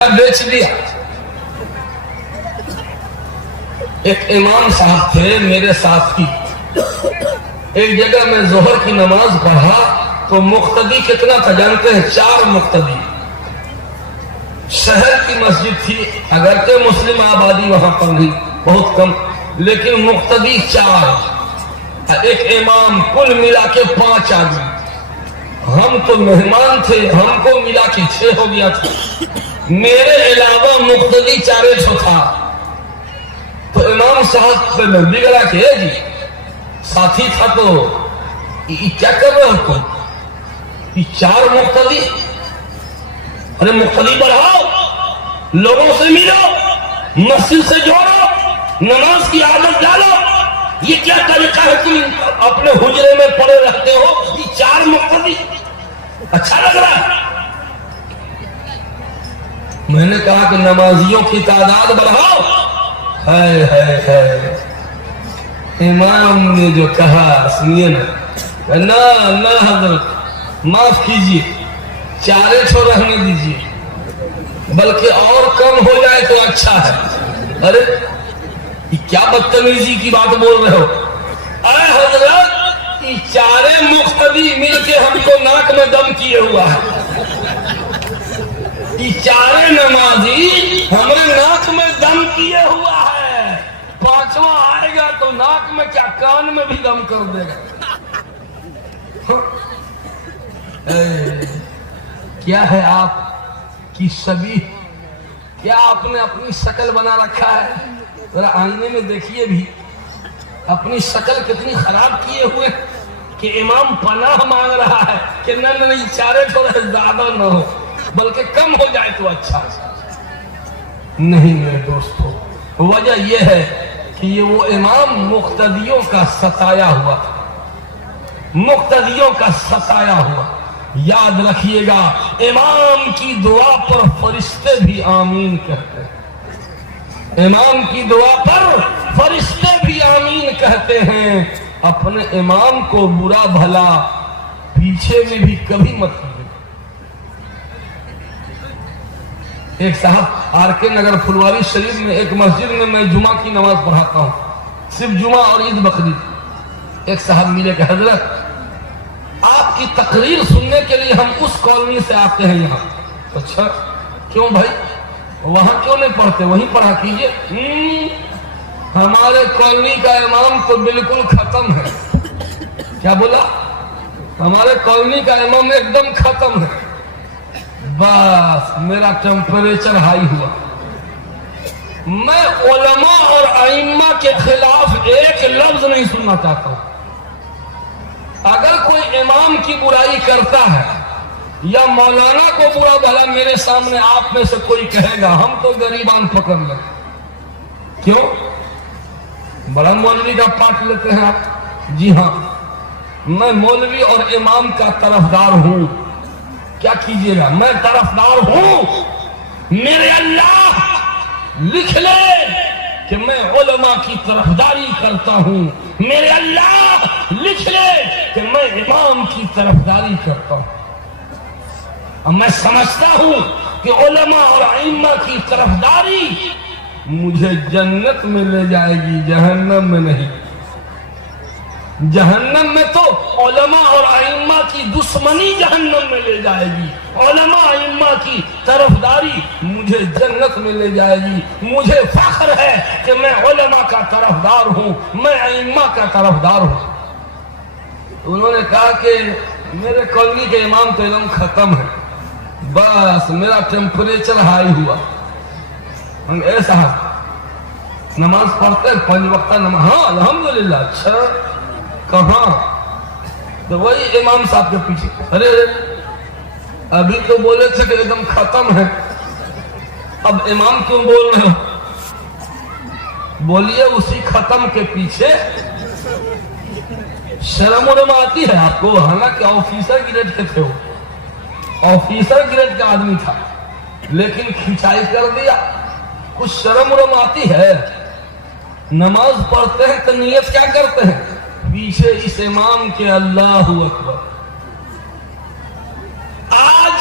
بیچ دیا۔ ایک امام صاحب تھے میرے ساتھ کی، ایک جگہ میں ظہر کی نماز پڑھا تو مقتدی کتنا تھا جانتے ہیں؟ 4 مقتدی۔ شہر کی مسجد تھی، اگرچہ مسلم آبادی وہاں پر نہیں، بہت کم، لیکن مقتدی 4، ایک امام، کل ملا کے 5 آدمی۔ ہم تو مہمان تھے، ہم کو ملا کے 6 ہو گیا تھا، میرے علاوہ مقتدی 4 تھا۔ تو امام صاحب پہ میں بگڑا کہ جی ساتھی تھا تو یہ کیا کر رہے ہو تم؟ یہ 4 مقتدی، ارے مقتدی بڑھاؤ، لوگوں سے ملو، مسجد سے جوڑو، نماز کی عادت ڈالو۔ یہ کیا طریقہ ہے تم اپنے حجرے میں پڑے رہتے ہو؟ یہ 4 مقتدی اچھا لگ رہا ہے؟ میں نے کہا کہ نمازیوں کی تعداد بڑھاؤ۔ ہے امام نے جو کہا سنیے نا، نہ حضرت معاف کیجیے، 4 رہنے دیجیے، بلکہ اور کم ہو جائے تو اچھا ہے۔ ارے یہ کیا بدتمیزی کی بات بول رہے ہو؟ ارے حضرت یہ 4 مقتدی مل کے ہم کو ناک میں دم کیے ہوا ہے، یہ 4 نمازی ہمارے ناک میں دم کیے ہوا ہے، 5واں آئے گا تو ناک میں کیا کان میں بھی دم کر دے گا۔ کیا ہے آپ کی شبیہ؟ کیا آپ نے اپنی شکل بنا رکھا ہے؟ ذرا آئینے میں دیکھیے بھی، اپنی شکل کتنی خراب کیے ہوئے کہ امام پناہ مانگ رہا ہے کہ نہیں 4 تھوڑا زیادہ نہ ہو، بلکہ کم ہو جائے تو اچھا۔ نہیں میرے دوستو، وجہ یہ ہے کہ یہ وہ امام مقتدیوں کا ستایا ہوا، مقتدیوں کا ستایا ہوا۔ یاد رکھیے گا، امام کی دعا پر فرشتے بھی آمین کہتے ہیں، امام کی دعا پر فرشتے بھی آمین کہتے ہیں۔ اپنے امام کو برا بھلا پیچھے میں بھی کبھی مت کیجیے۔ ایک صاحب آر کے نگر پھلواری شریف میں ایک مسجد میں جمعہ کی نماز پڑھاتا ہوں، صرف جمعہ اور عید بقرعید۔ ایک صاحب ملے کہ حضرت آپ کی تقریر سننے کے لیے ہم اس کالونی سے آتے ہیں یہاں۔ اچھا کیوں بھائی، وہاں کیوں نہیں پڑھتے؟ وہیں پڑھا کیجئے۔ ہمارے کالونی کا امام تو بالکل ختم ہے۔ کیا بولا؟ ہمارے کالونی کا امام ایک دم ختم ہے۔ بس میرا ٹیمپریچر ہائی ہوا۔ میں علماء اور ائمہ کے خلاف ایک لفظ نہیں سننا چاہتا ہوں۔ اگر کوئی امام کی برائی کرتا ہے یا مولانا کو برا بھلا میرے سامنے آپ میں سے کوئی کہے گا، ہم تو غریبان پکڑ لیں۔ کیوں؟ بڑا مولوی کا پاٹ لیتے ہیں آپ؟ جی ہاں، میں مولوی اور امام کا طرفدار ہوں۔ کیا کیجئے گا؟ میں طرفدار ہوں، میرے اللہ لکھ لے کہ میں علماء کی طرفداری کرتا ہوں، میرے اللہ لکھ لے کہ میں امام کی طرفداری کرتا ہوں۔ اور میں سمجھتا ہوں کہ علماء اور ائمہ کی طرفداری مجھے جنت میں لے جائے گی، جہنم میں نہیں۔ جہنم میں تو علماء اور ائمہ کی دشمنی جہنم میں لے جائے گی، علماء ائمہ کی طرفداری مجھے جنت میں لے جائے گی۔ مجھے فخر ہے کہ میں علماء کا طرفدار ہوں، میں ائمہ کا طرفدار ہوں۔ انہوں نے کہا کہ میرے کالونی کے امام تو ایک دم ختم ہے، بس میرا ٹیمپریچر ہائی ہوا۔ اے صاحب نماز پڑھتے ہیں 5 وقتہ نماز؟ ہاں الحمدللہ۔ اچھا کہاں؟ تو وہی امام صاحب کے پیچھے۔ ارے ابھی تو بولے تھے کہ ایک دم ختم ہے، اب امام کیوں بول رہے ہو؟ بولیے اسی ختم کے پیچھے شرم ورم آتی ہے آپ کو؟ حالانکہ آفیسر گریڈ کے تھے، وہ آفیسر گریڈ کا آدمی تھا، لیکن کھنچائی کر دیا۔ کچھ شرم ورم آتی ہے؟ نماز پڑھتے ہیں تو نیت کیا کرتے ہیں؟ پیچھے اس امام کے اللہ اکبر۔ آج